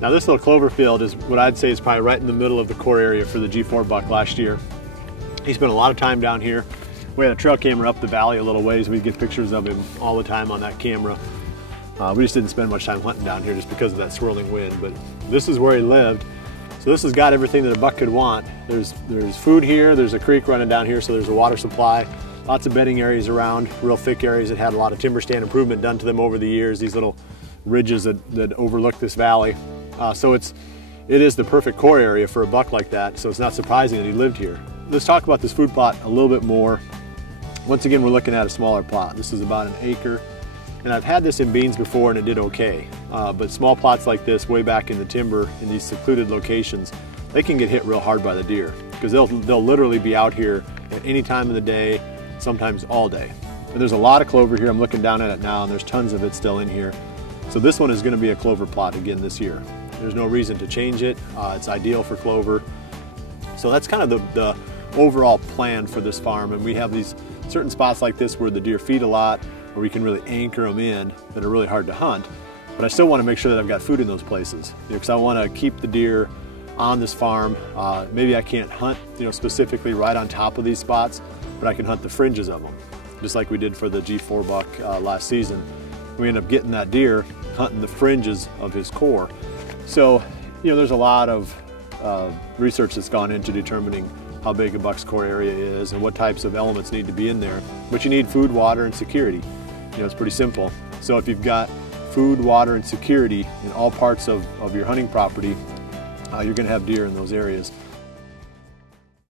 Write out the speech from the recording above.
Now this little clover field is what I'd say is probably right in the middle of the core area for the G4 buck last year. He spent a lot of time down here. We had a trail camera up the valley a little ways. We'd get pictures of him all the time on that camera. We just didn't spend much time hunting down here just because of that swirling wind, but this is where he lived. So this has got everything that a buck could want. There's food here, there's a creek running down here, so there's a water supply. Lots of bedding areas around, real thick areas that had a lot of timber stand improvement done to them over the years, these little ridges that overlook this valley. So it is the perfect core area for a buck like that, so it's not surprising that he lived here. Let's talk about this food plot a little bit more. Once again, we're looking at a smaller plot. This is about an acre, and I've had this in beans before and it did okay. But small plots like this, way back in the timber, in these secluded locations, they can get hit real hard by the deer because they'll literally be out here at any time of the day, sometimes all day. And there's a lot of clover here. I'm looking down at it now, and there's tons of it still in here. So this one is going to be a clover plot again this year. There's no reason to change it. It's ideal for clover. So that's kind of the overall plan for this farm, and we have these certain spots like this where the deer feed a lot, where we can really anchor them in that are really hard to hunt. But I still want to make sure that I've got food in those places, because I want to keep the deer on this farm. Maybe I can't hunt, specifically right on top of these spots, but I can hunt the fringes of them, just like we did for the G4 buck last season. We end up getting that deer hunting the fringes of his core. So, there's a lot of research that's gone into determining how big a buck's core area is and what types of elements need to be in there. But you need food, water, and security. It's pretty simple. So if you've got food, water, and security in all parts of your hunting property, you're going to have deer in those areas.